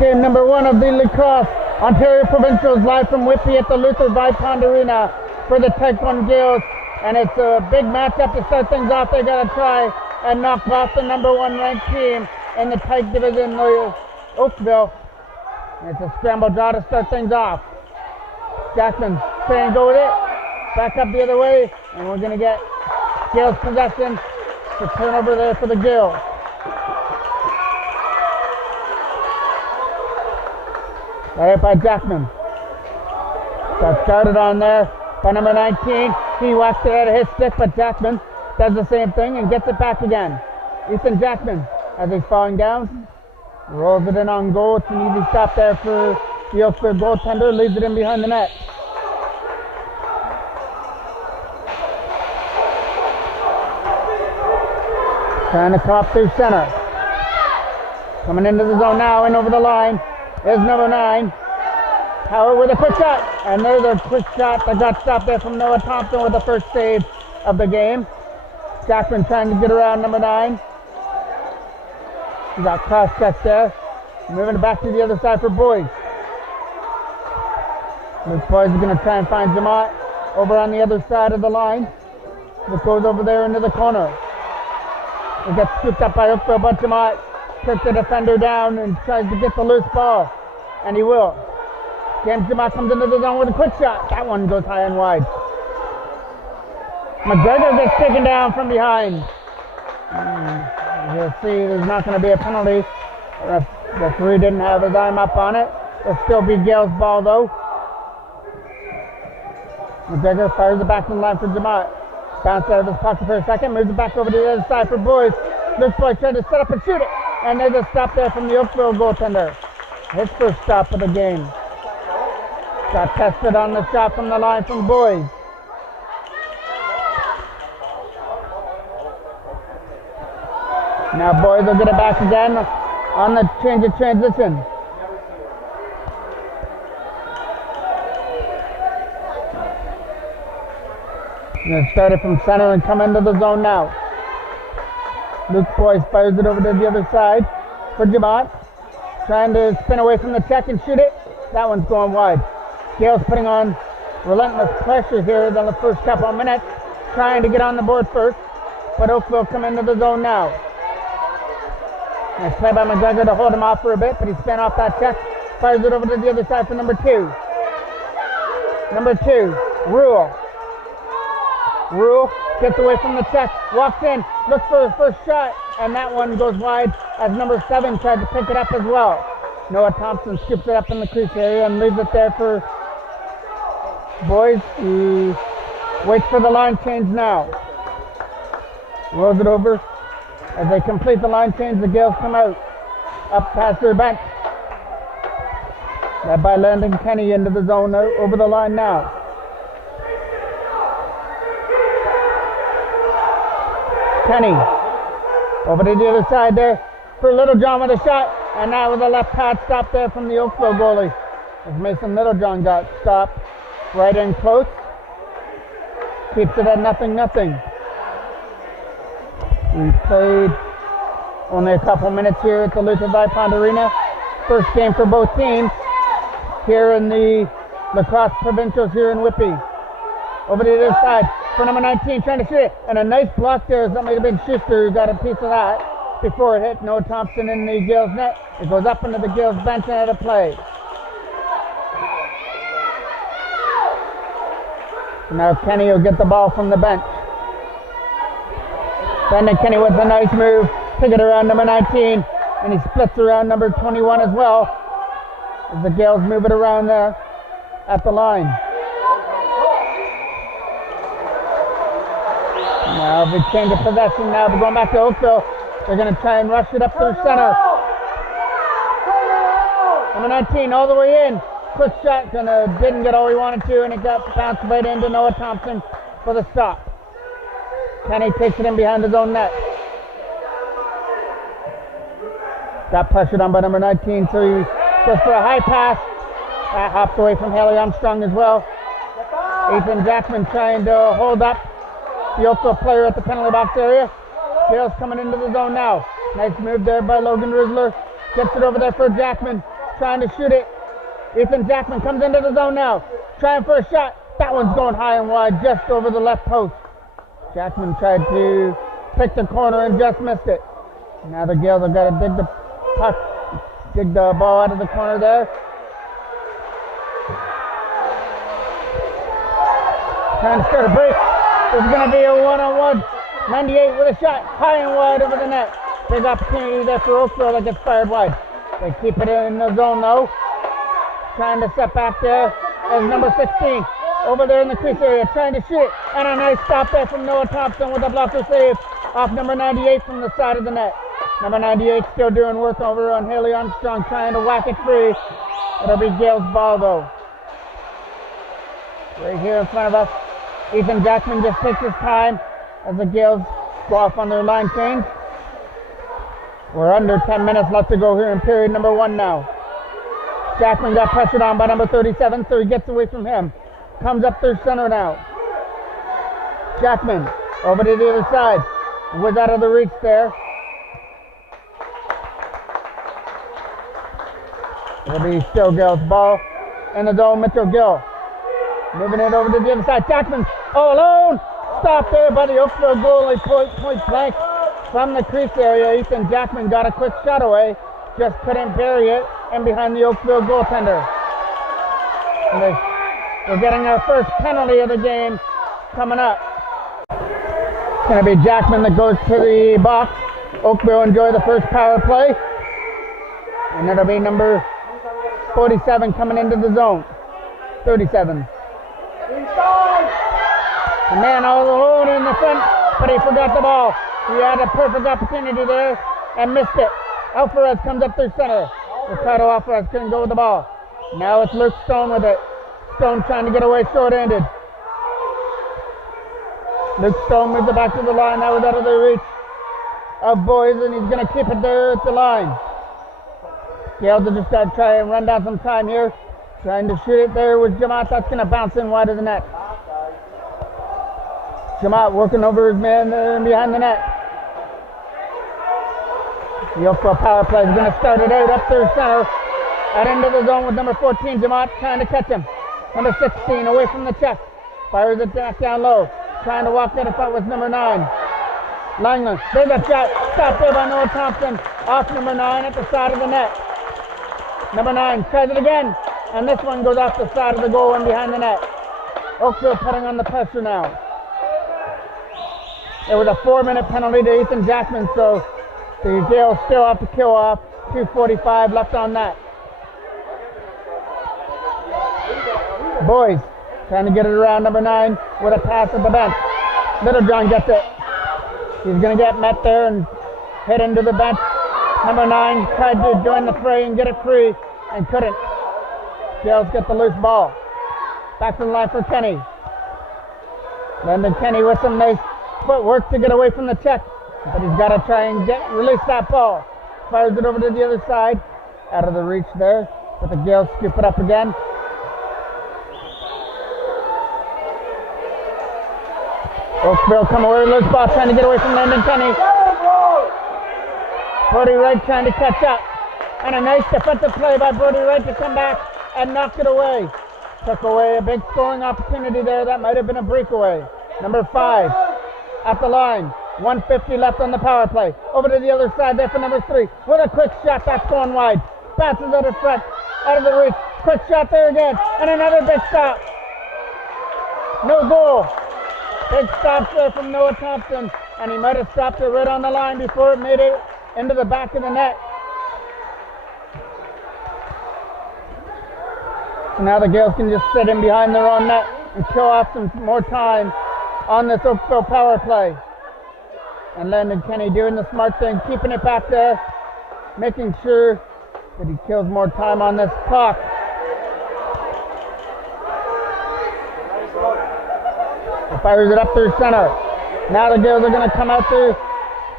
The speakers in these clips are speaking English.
Game number 1 of the lacrosse Ontario Provincials live from Whitby at the Luther Vipond Arena for the Tyke Gaels. And it's a big matchup to start things off. They got to try and knock off the number 1 ranked team in the Tyke division, Oakville. And it's a scramble draw to start things off. Jackman saying go with it. Back up the other way. And we're going to get Gaels possession to turn over there for the Gaels. Right by Jackman. Got started on there by number 19. He whacks it out of his stick, but Jackman does the same thing and gets it back again. Ethan Jackman, as he's falling down, rolls it in on goal. It's an easy stop there for the Oakville goaltender. Leaves it in behind the net. Trying to come up through center. Coming into the zone now and over the line is number 9. Power with a quick shot. And there's a quick shot that got stopped there from Noah Thompson with the first save of the game. Jackman trying to get around number 9. He got cross-checked there. Moving it back to the other side for Boys. These boys are going to try and find Jamot over on the other side of the line. It goes over there into the corner. It gets scooped up by Oakville, but Jamot takes the defender down and tries to get the loose ball. And he will. James Jamot comes into the zone with a quick shot. That one goes high and wide. McGregor gets taken down from behind. You'll see there's not going to be a penalty. The referee didn't have his arm up on it. It'll still be Gaels' ball though. McGregor fires it back to the line for Jamot. Bounced out of his pocket for a second, moves it back over to the other side for Boys. Luke's boy trying to set up and shoot it. And there's a stop there from the Oakville goaltender. His first stop of the game. Got tested on the shot from the line from Boys. Now Boys will get it back again on the change of transition. Going to start it from center and come into the zone now. Luke Boys fires it over to the other side for Jamot. Trying to spin away from the check and shoot it. That one's going wide. Gaels putting on relentless pressure here in the first couple of minutes. Trying to get on the board first. But Oakville come into the zone now. Nice play by McGregor to hold him off for a bit, but he spun off that check. Fires it over to the other side for number 2. Number 2, Rule. Rule gets away from the check, walks in, looks for his first shot, and that one goes wide as number 7 tried to pick it up as well. Noah Thompson scoops it up in the crease area and leaves it there for Boys. He waits for the line change now. Rolls it over. As they complete the line change, the Gaels come out. Up past their bench. Led by Landon Kenny into the zone over the line now. Kenny over to the other side there for Littlejohn with a shot, and now with a left pad stop there from the Oakville goalie as Mason Littlejohn got stopped right in close. Keeps it at 0-0. We played only a couple minutes here at the Luther Vipond Arena. First game for both teams here in the lacrosse provincials here in Whitby. Over to the other side for number 19, trying to shoot it. And a nice block there. That might have been Schuster who got a piece of that before it hit Noah Thompson in the Gaels net. It goes up into the Gaels bench and out of play. So now Kenny will get the ball from the bench. Brendan Kenny with a nice move. Pick it around number 19. And he splits around number 21 as well. As the Gaels move it around there at the line. Now we change of possession now. We're going back to Oakville. They're going to try and rush it up through center. Number 19 all the way in. Quick shot. Didn't get all he wanted to, and it got bounced right into Noah Thompson for the stop. Kenny takes it in behind his own net. Got pressured on by number 19, so he goes for a high pass. That hopped away from Haley Armstrong as well. Ethan Jackman trying to hold up the Oakville player at the penalty box area. Gaels coming into the zone now. Nice move there by Logan Rizzler. Gets it over there for Jackman. trying to shoot it. Ethan Jackman comes into the zone now. Trying for a shot. That one's going high and wide, just over the left post. Jackman tried to pick the corner and just missed it. Now the Gaels have got to dig the puck, dig the ball out of the corner there. Trying to start a break. There's going to be a one-on-one. 98 with a shot, high and wide over the net. Big opportunity there for Oakville that gets fired wide. They keep it in the zone though. Trying to step back there as number 16 over there in the crease area, trying to shoot. And a nice stop there from Noah Thompson with a blocker save off number 98 from the side of the net. Number 98 still doing work over on Haley Armstrong, trying to whack it free. It'll be Gaels' ball though. Right here in front of us, Ethan Jackman just takes his time as the Gaels go off on their line change. We're under 10 minutes left to go here in period number 1 now. Jackman got pressured on by number 37, so he gets away from him. Comes up through center now. Jackman over to the other side. Was out of the reach there. It'll be still Gaels' ball in the zone. Mitchell Gill moving it over to the other side. Jackman all alone. Stopped there by the Oakville goalie, point blank from the crease area. Ethan Jackman got a quick shot away, just couldn't bury it, and behind the Oakville goaltender. And we're getting our first penalty of the game coming up. It's going to be Jackman that goes to the box. Oakville enjoy the first power play. And it'll be number 47 coming into the zone. 37. The man all alone in the front, but he forgot the ball. He had a perfect opportunity there and missed it. Alvarez comes up through center. Ricardo Alvarez couldn't go with the ball. Now it's Luke Stone with it. Stone trying to get away short-handed. Luke Stone moves it back to the line. That was out of the reach of boys, and he's going to keep it there at the line. Gaels have just got to try and run down some time here. Trying to shoot it there with Jamot. That's going to bounce in wide of the net. Jamot working over his man there behind the net. The Oakville power play is going to start it out up through center. Out into the zone with number 14, Jamot trying to catch him. Number 16 away from the check. Fires it back down low. Trying to walk that a fight with number 9. Langland, there's a shot. Stopped there by Noah Thompson. Off number 9 at the side of the net. Number 9 tries it again. And this one goes off the side of the goal and behind the net. Oakville putting on the pressure now. It was a 4-minute penalty to Ethan Jackman, so the Gaels still have to kill off. 2:45 left on that. Boys trying to get it around number 9 with a pass at the bench. Littlejohn gets it. He's going to get met there and head into the bench. Number 9 tried to join the fray and get it free and couldn't. Gaels get the loose ball. Back to the line for Kenny. Landon Kenny with some nice footwork to get away from the check, but he's got to try and release that ball. Fires it over to the other side. Out of the reach there, but the Gaels scoop it up again. Oakville come away with a loose ball, trying to get away from Landon Kenny. Brody Wright trying to catch up. And a nice defensive play by Brody Wright to come back and knock it away. Took away a big scoring opportunity there. That might have been a breakaway. Number 5 at the line. 1:50 left on the power play. Over to the other side there for number 3. With a quick shot, that's going wide. Bounces out of front, out of the reach. Quick shot there again. And another big stop. No goal. Big stop there from Noah Thompson. And he might have stopped it right on the line before it made it into the back of the net. So now the Gaels can just sit in behind their own net and kill off some more time on this Oakville power play. And Landon Kenny doing the smart thing, keeping it back there, making sure that he kills more time on this clock. He fires it up through center. Now the Gaels are going to come out through.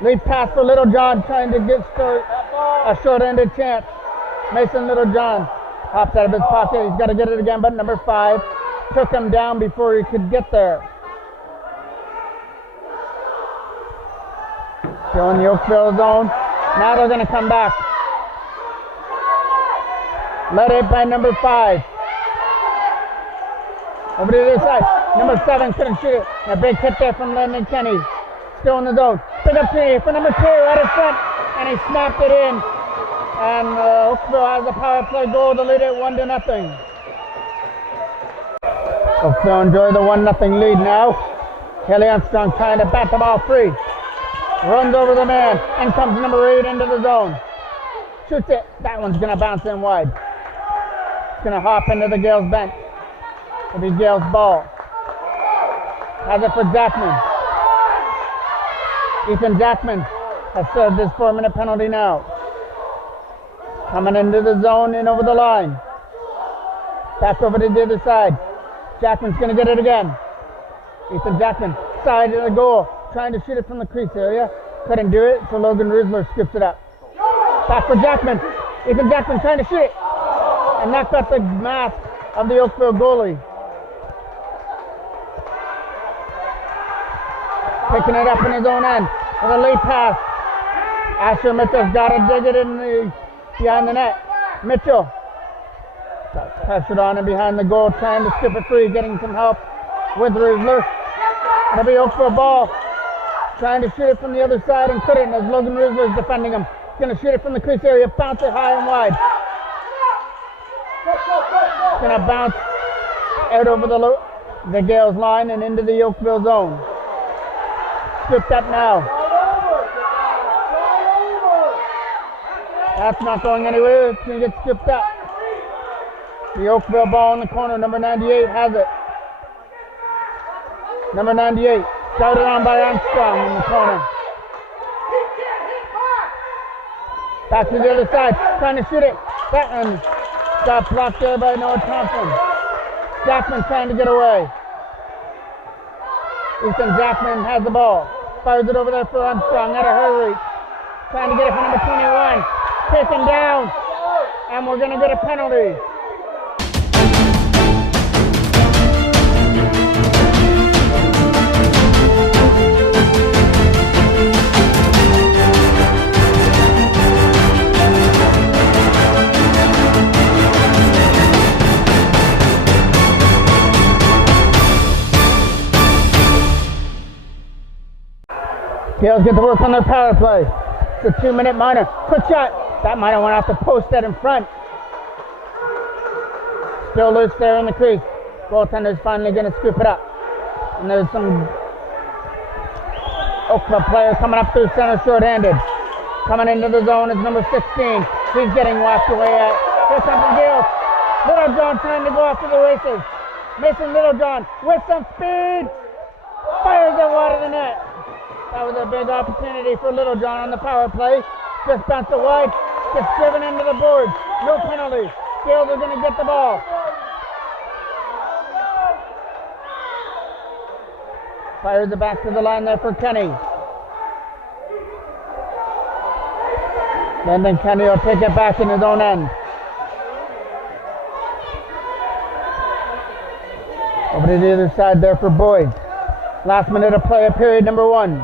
Lead pass for Littlejohn, trying to get a short-ended chance. Mason Littlejohn hops out of his pocket. He's got to get it again, but number 5 took him down before he could get there. Still in the Oakville zone. Now they're going to come back. Led it by number 5. Over to the other side. Number 7 couldn't shoot it. A big hit there from Landon Kenny. Still in the zone. Big opportunity for number 2 out in front. And he snapped it in. And Oakville has a power play goal to lead it 1-0. Oakville enjoy the 1-0 lead now. Kelly Armstrong trying to bat the ball free. Runs over the man. And comes number 8 into the zone. Shoots it. That one's going to bounce in wide. It's going to hop into the Gaels bench. It'll be Gaels' ball. Has it for Jackman. Ethan Jackman has served his 4-minute penalty now. Coming into the zone and over the line. Back over to the other side. Jackman's going to get it again. Ethan Jackman, side of the goal. Trying to shoot it from the crease area. Couldn't do it, so Logan Riesler scoops it up. Back for Jackman. Ethan Jackman trying to shoot it. And knocked out the mask of the Oakville goalie. Picking it up in his own end with a late pass. Asher Mitchell's got to dig it in behind the net. Mitchell got pressured on and behind the goal, trying to skip it free, getting some help with Riesler. It'll be Oakville ball. Trying to shoot it from the other side and couldn't as Logan Riesler is defending him. Going to shoot it from the crease area, bounce it high and wide. Going to bounce out over the Gaels line and into the Oakville zone. Scooped up now. That's not going anywhere. It's going to get scooped up. The Oakville ball in the corner. Number 98 has it. Number 98. Started on by Armstrong in the corner. Back to the other side. Trying to shoot it. That one got blocked there by Noah Thompson. Jackman trying to get away. Ethan Jackman has the ball. Fires it over there for Armstrong out of her reach. Trying to get it for number 21. Taken down. And we're going to get a penalty. Gaels get to work on their power play. It's a 2-minute minor. Quick shot. That minor went off the post that in front. Still loose there in the crease. Goaltender's finally going to scoop it up. And there's some Oakville player coming up through center short-handed. Coming into the zone is number 16. He's getting whacked away at. Here comes the Gaels. Littlejohn trying to go after the races. Mason Littlejohn with some speed. Fires it wide of the net. That was a big opportunity for Littlejohn on the power play. Just bounced it wide. Gets driven into the boards. No penalty. Gaels are going to get the ball. Fires it back to the line there for Kenny. Then Kenny will take it back in his own end. Over to the other side there for Boyd. Last minute of play of period number 1.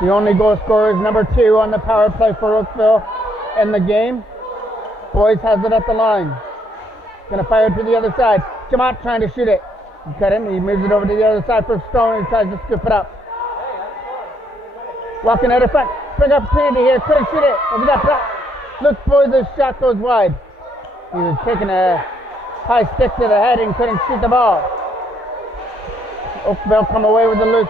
The only goal scorer is number 2 on the power play for Oakville in the game. Boyd has it at the line. Going to fire it to the other side. Jamont trying to shoot it. He couldn't. He moves it over to the other side for Stone and tries to scoop it up. Walking out of front. Big opportunity here. Couldn't shoot it. Over that block. Looks Boyd's shot goes wide. He was taking a high stick to the head and couldn't shoot the ball. Oakville come away with the loose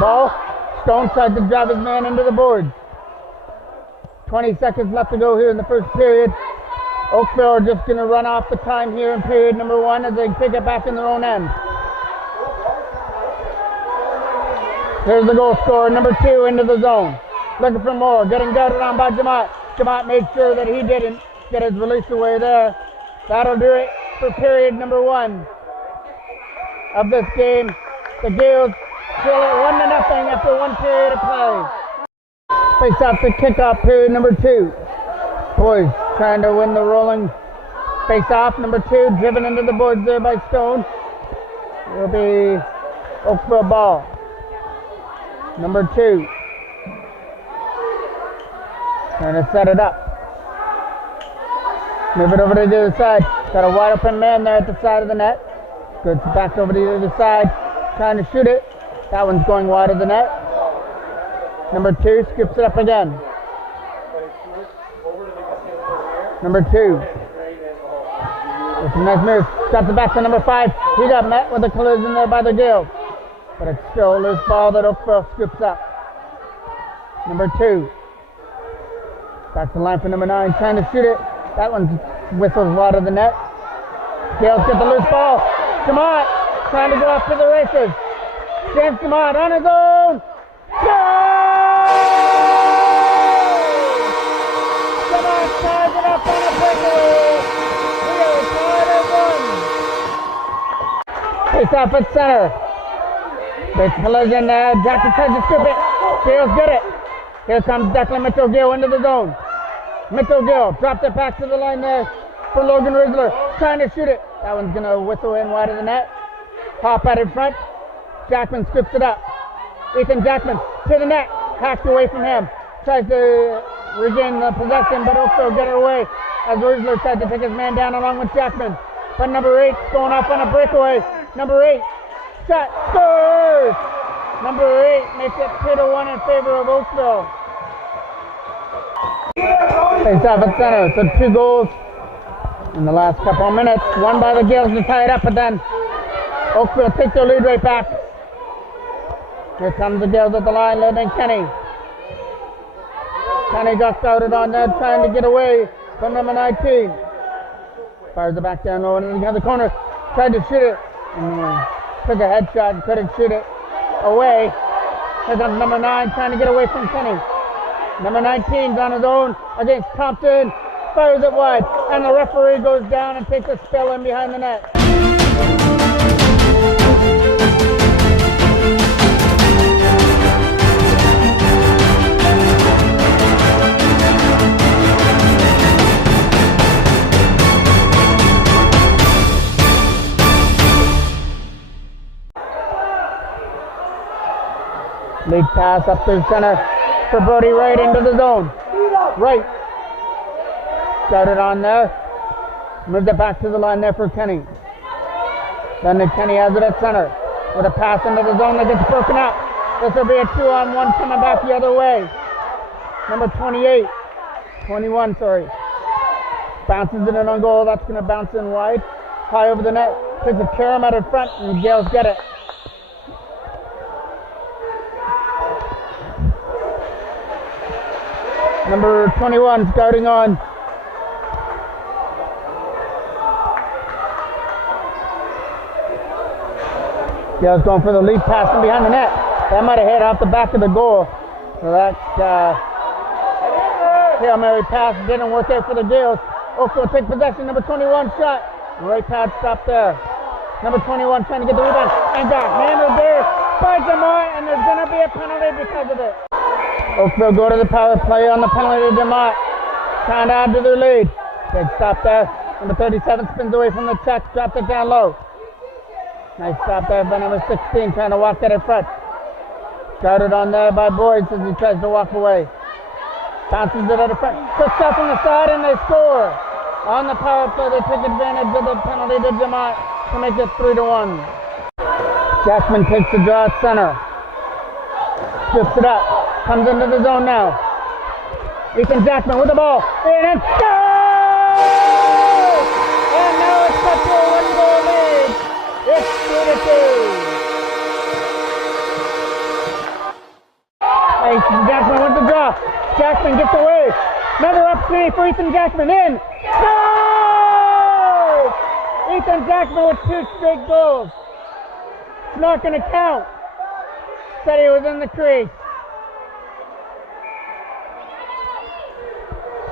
ball. Stone tries to drive his man into the board. 20 seconds left to go here in the first period. Oakville are just going to run off the time here in period number 1 as they pick it back in their own end. Here's the goal scorer, number 2 into the zone. Looking for more, getting guarded on by Jamont. Jamont made sure that he didn't get his release away there. That'll do it for period number 1 of this game. The Gaels trail it 1-0 after 1 period of play. Face off the kickoff, period number 2. Boys trying to win the rolling face off. Number 2 driven into the boards there by Stone. It'll be Oakville ball. Number 2 trying to set it up. Move it over to the other side. Got a wide open man there at the side of the net. Good, back over to the other side. Trying to shoot it. That one's going wide of the net. Number 2 skips it up again. Number 2. It's a nice move. Drops it back to number 5. He got met with a collision there by the Gaels. But it's still a loose ball that Oakville scoops up. Number 2. Back to the line for number 9. Trying to shoot it. That one whistles wide of the net. Gaels get the loose ball. Jamont trying to go off to the races. James Jamont on his own. Goal! Jamont ties it up on a breakaway. We are tied at 1. Face off at center. Big collision. Jackson tries to scoop it. Gaels get it. Here comes Declan Mitchell-Gill into the zone. Mitchell-Gill dropped it back to the line there for Logan Rizzler. Trying to shoot it. That one's going to whistle in wide of the net. Hop out in front. Jackman scoops it up. Ethan Jackman to the net. Hacked away from him. Tries to regain the possession, but Oakville get it away as Rizzler tried to take his man down along with Jackman. But number 8 going off on a breakaway. Number 8 shot. Scores! Number 8 makes it 2-1 in favor of Oakville. Face off at center. So 2 goals in the last couple of minutes. One by the Gaels to tie it up, but then Oakville takes their lead right back. Here comes the Gaels at the line, led in Kenny. Kenny got started on there, trying to get away from number 19. Fires it back down low into the other corner. Tried to shoot it. Took a headshot and couldn't shoot it away. Here comes number 9 trying to get away from Kenny. Number 19's on his own against Compton. Fires it wide, and the referee goes down and takes a spill in behind the net. Lead pass up through center for Brody Wright into the zone. Wright started on there. Moved it back to the line there for Kenny. Then Kenny has it at center with a pass into the zone that gets broken up. This will be a 2-on-1 coming back the other way. Number 21, bounces it in on goal. That's going to bounce in wide. High over the net. Takes a carom out in front, and the Gaels get it. Number 21 starting on. Gaels going for the lead pass from behind the net. That might have hit off the back of the goal. So that Hail Mary pass didn't work out for the Gaels. Oakville take possession. Number 21 shot. Right pad stop there. Number 21 trying to get the rebound. And got handled there by Demont, and there's going to be a penalty because of it. Oakville go to the power play on the penalty to Demont. Trying to add to their lead. Big stop there. Number 37 spins away from the check. Drops it down low. Nice stop there by number 16 trying to walk that in front. Started on there by Boyd as he tries to walk away. Bounces it out of front. Quick stop on the side and they score. On the power play they take advantage of the penalty to Demont to make it 3-1. Jackman takes the draw at center. Strips it up. Comes into the zone now. Ethan Jackman with the ball. And it's goal! And now it's cut to a 1-goal lead. It's 3-2. Ethan Jackman with the draw. Jackman gets away. Another opportunity for Ethan Jackman in. Goal! Ethan Jackman with 2 straight goals. It's not going to count. Said he was in the crease.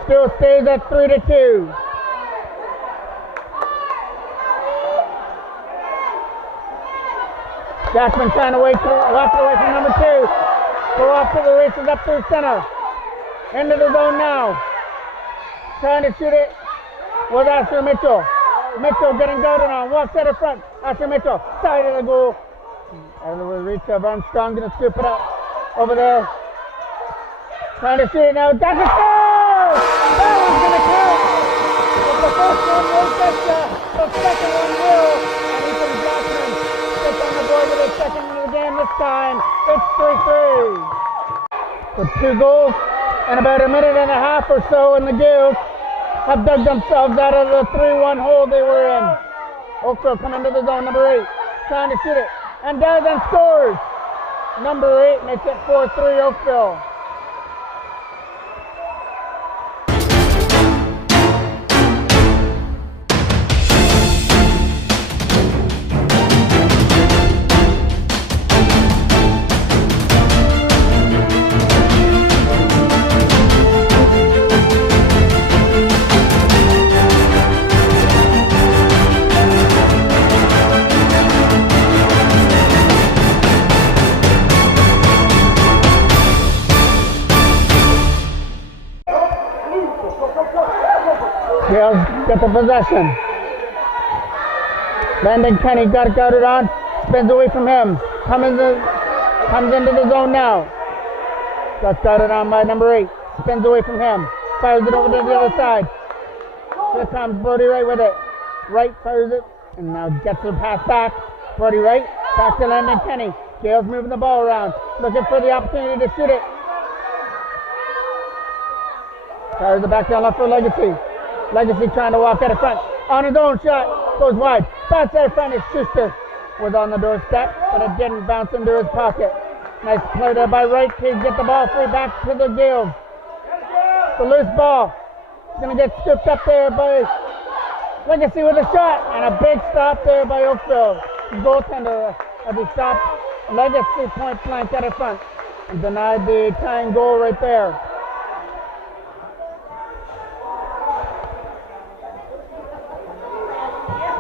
Still stays at 3-2. Jackman trying to walk it away from number 2. Go off to the races up through center. Into the zone now. Trying to shoot it was Asher Mitchell. Mitchell getting guarded on. Walks out in front. Asher Mitchell. Side of the goal. Out of the reach of Armstrong. Going to scoop it up. Over there. Trying to shoot it now. Jackman scores! That one's going to count. It's a time. It's 3-3. With 2 goals in about a minute and a half or so, and the Gaels have dug themselves out of the 3-1 hole they were in. Oakville coming into the zone, number 8, trying to shoot it, and does and scores. Number 8 makes it 4-3 Oakville. Gaels get the possession. Landon Kenny got it on, spins away from him, comes into the zone now. Got it on by number 8, spins away from him, fires it over to the other side. Here comes Brody Wright with it. Wright fires it, and now gets the pass back. Brody Wright, back to Landon Kenny. Gaels moving the ball around, looking for the opportunity to shoot it. Fires it back down left for Legacy. Legacy trying to walk out of front. On his own shot. Goes wide. Bounce out of front is Schuster. Was on the doorstep, but it didn't bounce into his pocket. Nice play there by Wright to get the ball free back to the Gaels. The loose ball. It's going to get stripped up there by Legacy with a shot. And a big stop there by Oakville. Goaltender as he stopped Legacy point blank out of front. And denied the tying goal right there.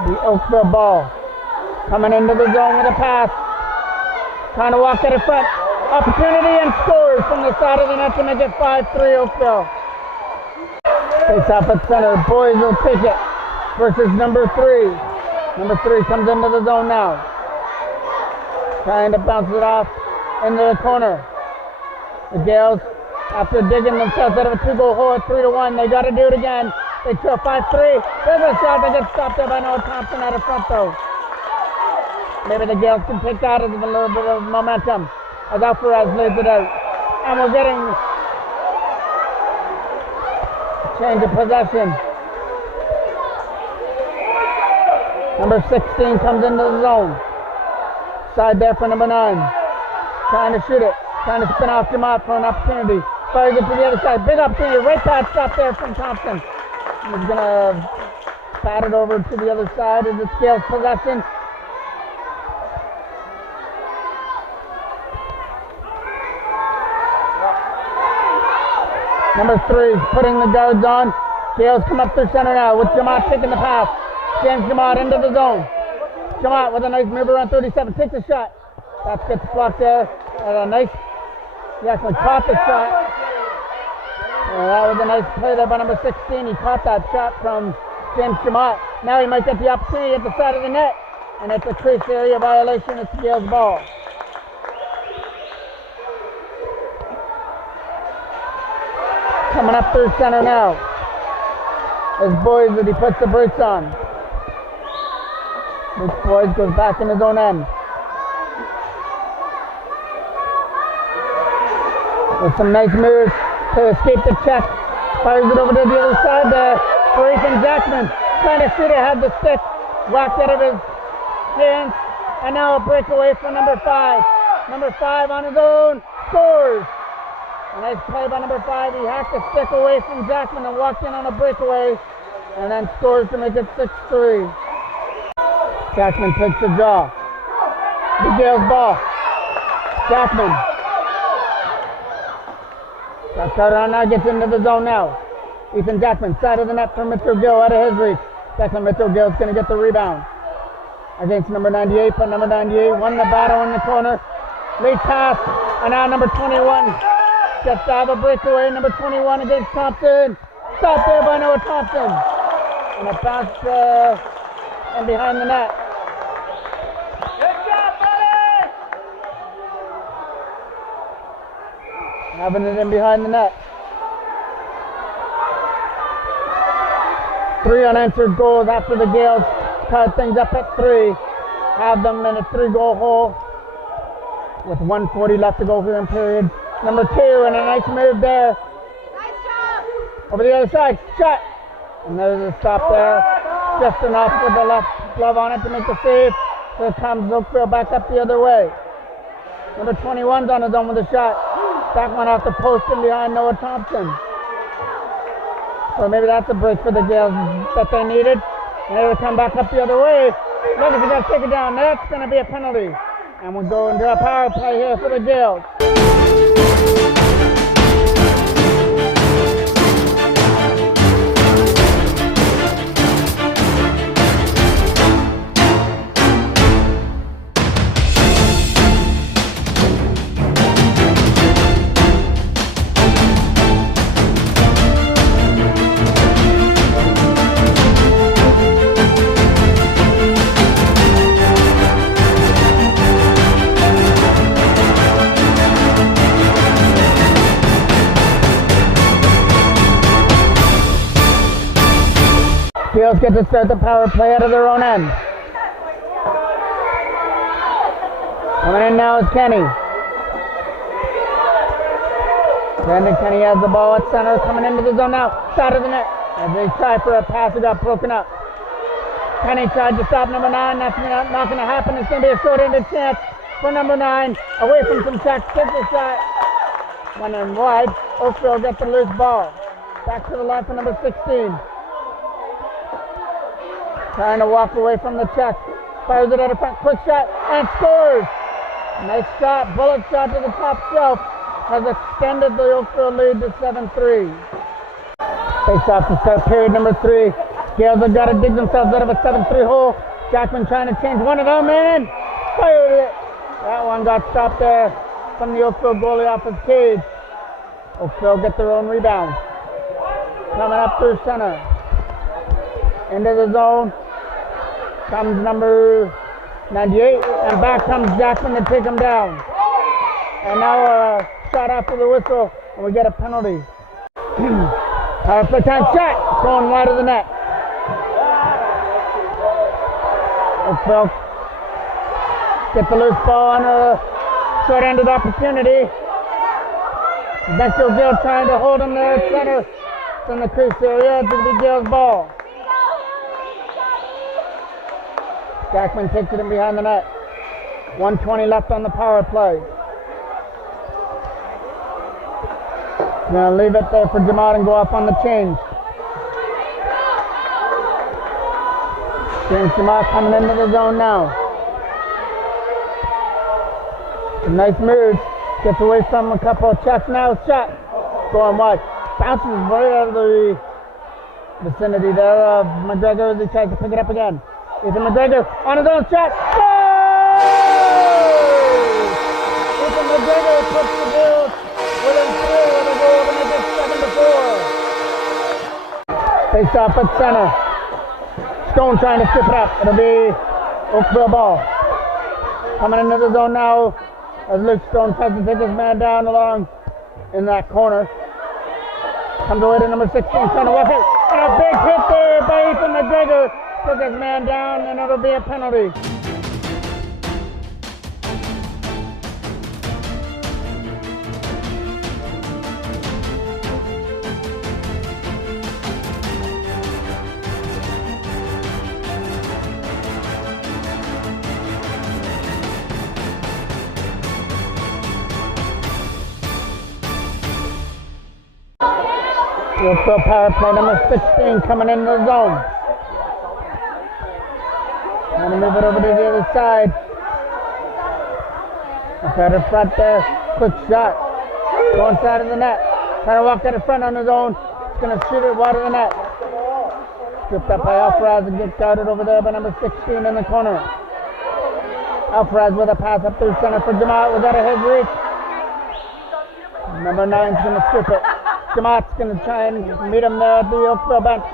The Oakville ball coming into the zone with a pass. Trying to walk out in front. Opportunity and scores from the side of the net to make it 5-3 Oakville. Face off at center. Boys will take it versus number 3. Number 3 comes into the zone now. Trying to bounce it off into the corner. The Gaels, after digging themselves out of a 2-goal hole at 3-1, they got to do it again. They throw 5-3. There's a shot that gets stopped there by Noah Thompson out of front though. Maybe the Gaels can take that as a little bit of momentum as Alvarez lays it out. And we're getting a change of possession. Number 16 comes into the zone. Side there for number 9. Trying to shoot it. Trying to spin off Jamot for an opportunity. Fires it to the other side. Big opportunity. Right pad stop there from Thompson. He's going to pat it over to the other side as it scales possession. Number 3 is putting the guards on. Gaels come up through center now with Jamot taking the pass. James Jamot into the zone. Jamot with a nice move around 37. Takes a shot. That gets blocked there. He actually caught the shot. That was a nice play there by number 16. He caught that shot from James Jamot. Now he might get the opportunity at the side of the net. And it's a crease area violation. It's Gaels' ball. Coming up through center now. As Boys as he puts the brakes on. This Boys goes back in his own end. With some nice moves to escape the check. Fires it over to the other side there for Ethan Jackman. Trying to shoot it, had the stick whacked out of his hands. And now a breakaway for number 5. Number 5 on his own, scores. A nice play by number 5. He hacked the stick away from Jackman and walked in on a breakaway. And then scores to make it 6-3. Jackman takes the draw. The Gaels ball. Jackman. Got cut on now, gets into the zone now. Ethan Jackman, side of the net for Mitchell Gill, out of his reach. Jackman Mitchell Gill's going to get the rebound. Against number 98, but number 98 won the battle in the corner. Late pass, and now number 21 gets to have a breakaway. Number 21 against Thompson. Stopped there by Noah Thompson. And it bounced and behind the net. Having it in behind the net. 3 unanswered goals after the Gaels tied things up at 3. Have them in a 3-goal hole. with 1:40 left to go here in period number 2, and a nice move there. Over the other side, shot. And there's a stop there. Just enough with the left glove on it to make the save. Here comes Oakville back up the other way. Number 21's on his own with a shot. That one off the post and behind Noah Thompson. So maybe that's a break for the Gaels that they needed. And they come back up the other way. Look if he does take it down. That's going to be a penalty. And we'll go into a power play here for the Gaels. Gaels get to start the power play out of their own end. Coming in now is Kenny. Brandon Kenny has the ball at center, coming into the zone now. Side of the net. As they try for a pass, it got broken up. Kenny tried to stop number 9. That's not going to happen. It's going to be a short-handed chance for number 9. Away from some checks. Takes a shot. Went in wide. Oakville gets the loose ball. Back to the line for number 16. Trying to walk away from the check. Fires it out of front. Quick shot and scores. Nice shot. Bullet shot to the top shelf. Has extended the Oakville lead to 7-3. Face off to start period number 3. Gaels have got to dig themselves out of a 7-3 hole. Jackman trying to change one of them in. Fired it. That one got stopped there from the Oakville goalie off his cage. Oakville get their own rebound. Coming up through center. Into the zone. Comes number 98, and back comes Jackman to take him down. And now a shot after the whistle, and we get a penalty. Power play time shot, going wide of the net. Oakville get the loose ball on a short-handed opportunity. Metro Gael trying to hold him there at center. It's in the crease area. It's going to be Gael's ball. Jackman takes it in behind the net. 1:20 left on the power play. Gonna leave it there for Jamad and go off on the change. James Jamad coming into the zone now. Some nice moves. Gets away from a couple of checks now. Shot. Going wide. Bounces right out of the vicinity there of McGregor as he tries to pick it up again. Ethan McGregor on his own shot. Goal! Ethan McGregor puts the Gaels within 3 with a goal to make it 7-4. Face off at center. Stone trying to strip it up. It'll be Oakville ball. Coming into the zone now as Luke Stone tries to take his man down along in that corner. Comes away to number 16, trying to walk it. And a big hit there by Ethan McGregor. Took his man down, and it'll be a penalty. Oakville power play number 16 coming in the zone. Going to move it over to the other side. Up at the front there. Quick shot. Going side of the net. Trying to walk at the front on his own. He's going to shoot it wide of the net. Stripped up by Alfaraz and gets guarded over there by number 16 in the corner. Alfaraz with a pass up through center for Jamat. Was out of his reach. Number 9's going to strip it. Jamat's going to try and meet him there at the Oakville bench.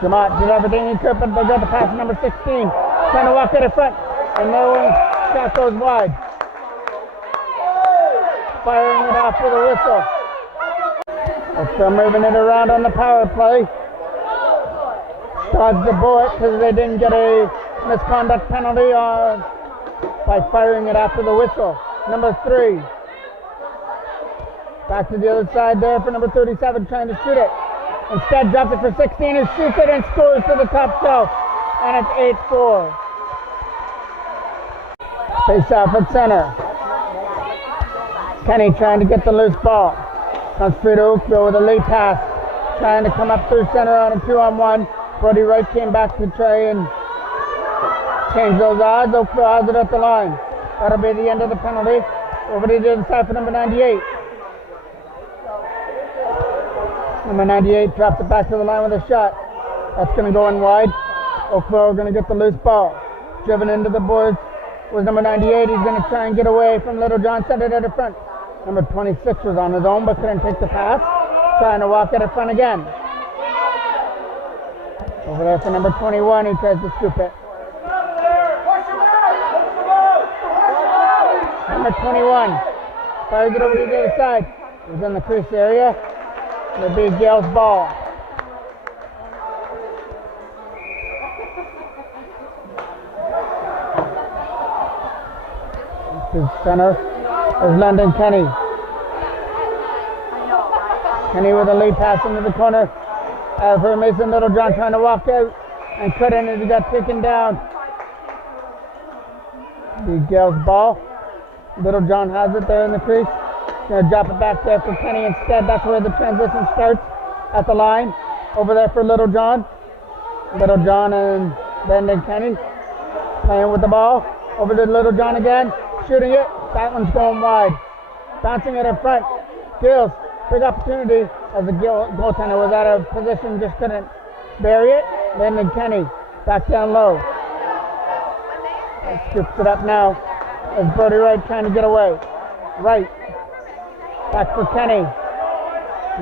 Jamat did everything he could, but they got the pass to number 16. Trying to walk to the front, and no shot goes wide. Firing it off with a whistle. Still moving it around on the power play. Dodged the bullet because they didn't get a misconduct penalty by firing it after the whistle. Number 3. Back to the other side there for number 37, trying to shoot it. Instead, drops it for 16, who shoots it and scores to the top shelf. And it's 8-4. Face off at center. Kenny trying to get the loose ball. Comes through to Oakville with a late pass. Trying to come up through center on a 2-on-1. Brody Wright came back to try and change those odds. Oakville has it at the line. That'll be the end of the penalty. Over to the other side for number 98. Number 98 drops it back to the line with a shot. That's going to go in wide. Oakville going to get the loose ball. Driven into the boards was number 98. He's going to try and get away from Little John. Sent it at the front. Number 26 was on his own but couldn't take the pass. Trying to walk at the front again. Over there for number 21. He tries to scoop it. Number 21 fires it over to the other side. It was in the crease area. It'll be Gaels' ball. To center is London Kenny. Kenny with a lead pass into the corner. For Mason Littlejohn trying to walk out and couldn't as he got taken down. The Gaels' ball. Littlejohn has it there in the crease. Going to drop it back there for Kenny instead. That's where the transition starts at the line. Over there for Littlejohn. Littlejohn and London Kenny playing with the ball. Over to Littlejohn again. Shooting it. That one's going wide. Bouncing it in front. Gaels, big opportunity as the goaltender was out of position, just couldn't bury it. Then Kenny back down low. Scoops it up now as Brody Wright trying to get away. Wright. Back for Kenny.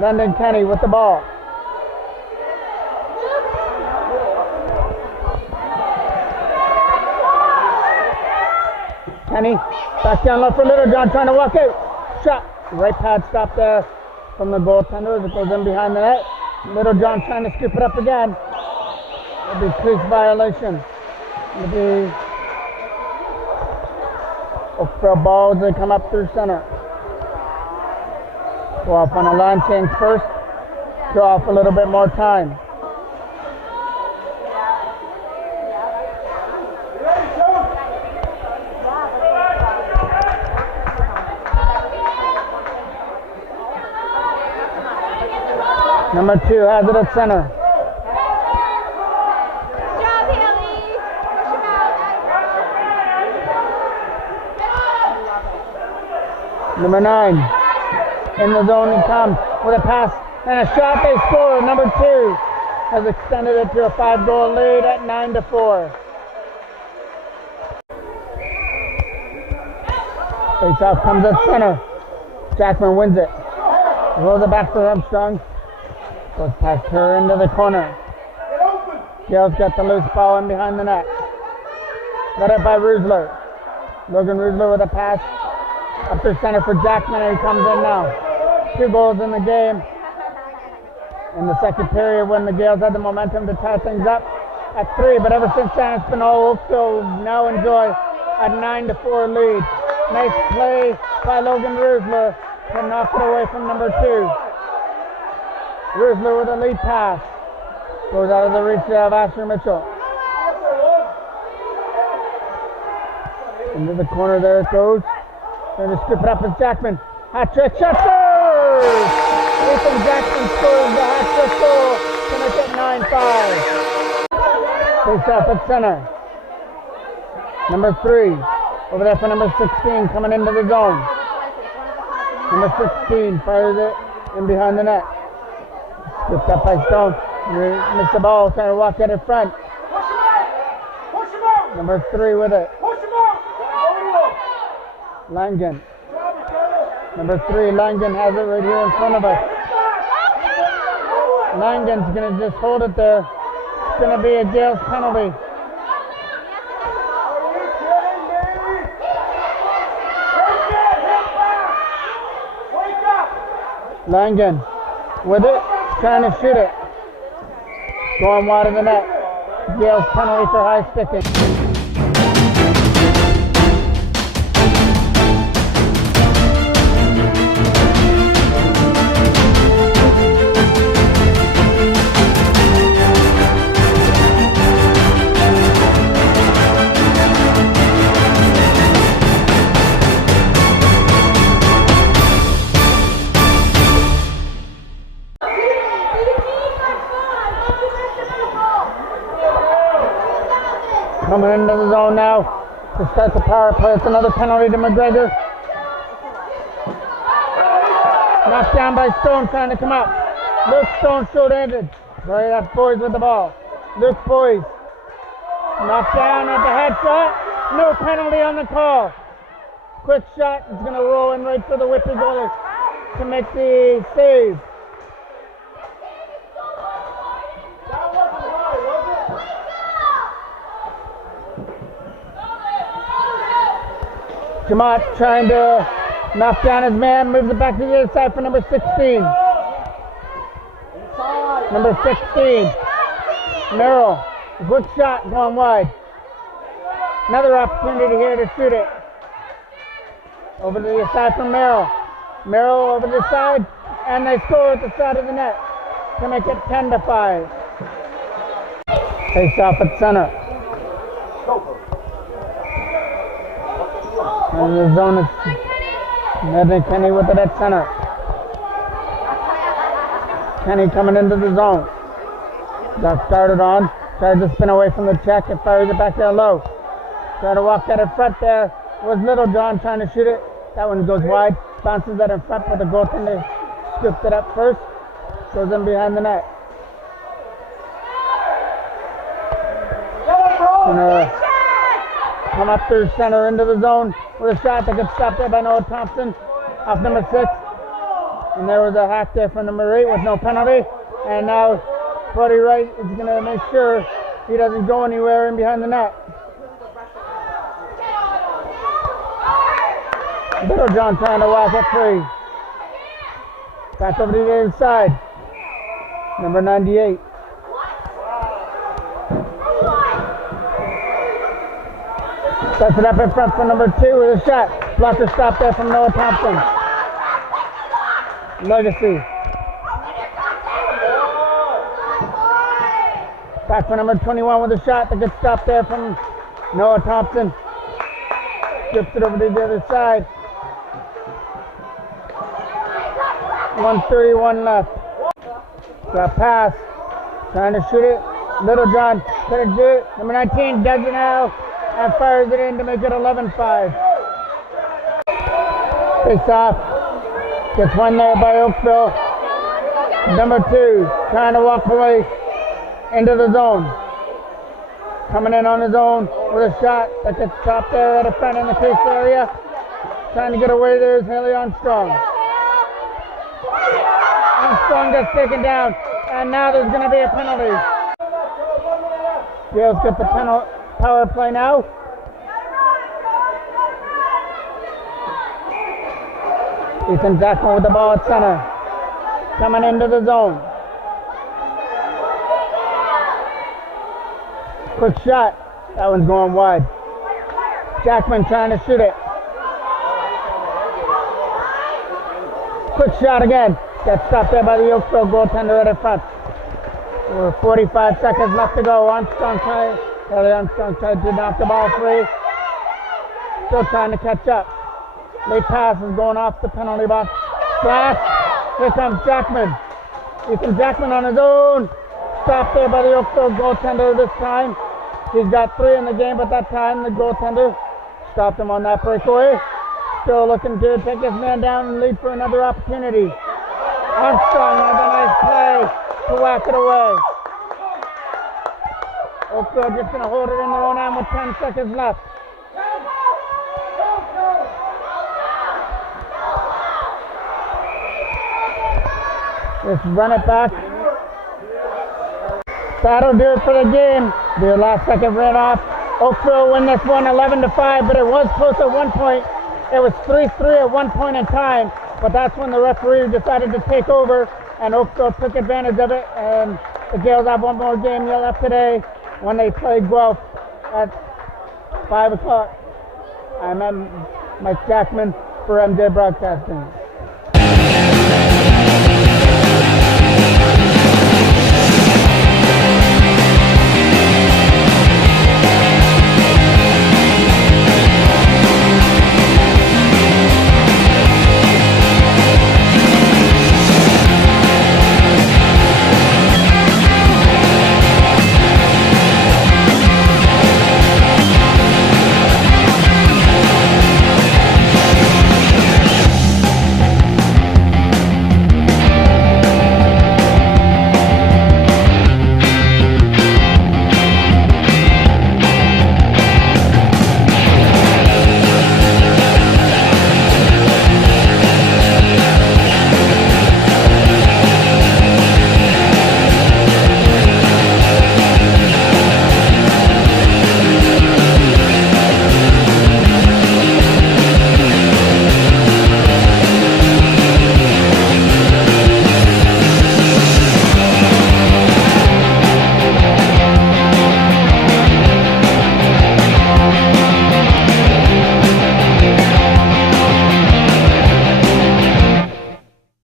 London Kenny with the ball. Kenny back down low for Littlejohn trying to walk out. Shot. Right pad stop there from the goaltender as it goes in behind the net. Littlejohn trying to scoop it up again. It'll be crease violation. It'll be Oakville ball as they come up through center. Go off on a line change first. Go off a little bit more time. Number 2 has it at center. Good job, Haley. Push him out. Number 9 in the zone he comes with a pass and a shot. They score. Number 2 has extended it to a 5-goal lead at 9-4. Face-off comes at center. Jackman wins it. Rolls it back for Armstrong. Goes past her into the corner. Gaels got the loose ball in behind the net. Got it by Rusler. Logan Rusler with a pass up to center for Jackman, and he comes in now. 2 goals in the game. In the second period when the Gaels had the momentum to tie things up at 3, but ever since then it's been all Oakville now enjoy a 9-4 lead. Nice play by Logan Rusler to knock it away from number 2. Rusler with a lead pass. Goes out of the reach of Asher Mitchell. Into the corner there it goes. Trying to scoop it up as Jackman. Hat trick shot scores! Ethan Jackman scores the hat trick goal to make it 9-5. Face off at center. Number 3. Over there for number 16 coming into the zone. Number 16 fires it in behind the net. Scooped up by Stone. Missed the ball, trying to walk at it front. Number 3 with it. Langen. Number 3, Langen has it right here in front of us. Langen's going to just hold it there. It's going to be a Gaels penalty. Langen with it, trying to shoot it. Going wide of the net. Gaels penalty for high sticking. Coming into the zone now to start the power play. It's another penalty to McGregor. Knocked down by Stone trying to come up. Luke Stone short-handed. Sorry, that's Boys with the ball. Luke Boys. Knocked down at the head shot. No penalty on the call. Quick shot. It's going to roll in right for the Whippy goalie to make the save. Jamot trying to knock down his man, moves it back to the other side for number 16. Number 16, Merrill. Good shot going wide. Another opportunity here to shoot it. Over to the side from Merrill. Merrill over the side, and they score at the side of the net to make it 10-5. Face off at center. And the zone is Evan Kenny with it at center. Kenny coming into the zone. Got started on. Tries to spin away from the check and fires it back there low. Trying to walk that in front there. Was Little John trying to shoot it. That one goes wide. Bounces that in front, but the goaltender scooped it up first. Goes in behind the net. Gonna come up through center into the zone with a shot that gets stopped there by Noah Thompson off number 6. And there was a hack there from number 8 with no penalty. And now Buddy Wright is going to make sure he doesn't go anywhere in behind the net. Little John trying to walk it free. Back over to the other side. Number 98. Sets it up in front for number 2 with a shot. Blocker stop there from Noah Thompson. Legacy. Back for number 21 with a shot that gets stopped there from Noah Thompson. Skips it over to the other side. 1:31 left. Got pass. Trying to shoot it. Little John couldn't do it. Number 19 does it now and fires it in to make it 11-5. Face off. Gets one there by Oakville. Number 2 trying to walk away into the zone. Coming in on his own with a shot that gets stopped there at the front in the crease area. Trying to get away there is Haley Armstrong. Armstrong gets taken down, and now there's going to be a penalty. Gaels get the power play now. Ethan Jackman with the ball at center. Coming into the zone. Quick shot. That one's going wide. Jackman trying to shoot it. Quick shot again. Gets stopped there by the Oakville goaltender at the front. 45 seconds left to go. Armstrong tried to knock the ball free. Still trying to catch up. Late pass is going off the penalty box. Glass. Here comes Jackman. Ethan Jackman on his own. Stopped there by the Oakville goaltender this time. He's got 3 in the game, but that time the goaltender stopped him on that breakaway. Still looking to take his man down and lead for another opportunity. Armstrong has a nice play to whack it away. Oakville just going to hold it in their own end with 10 seconds left. Just run it back. That'll do it for the game. The last second ran off. Oakville win this one 11-5, but it was close at one point. It was 3-3 at one point in time, but that's when the referee decided to take over, and Oakville took advantage of it, and the Gaels have one more game left today when they play Guelph at 5 o'clock. I'm Mike Jackman for MJ Broadcasting.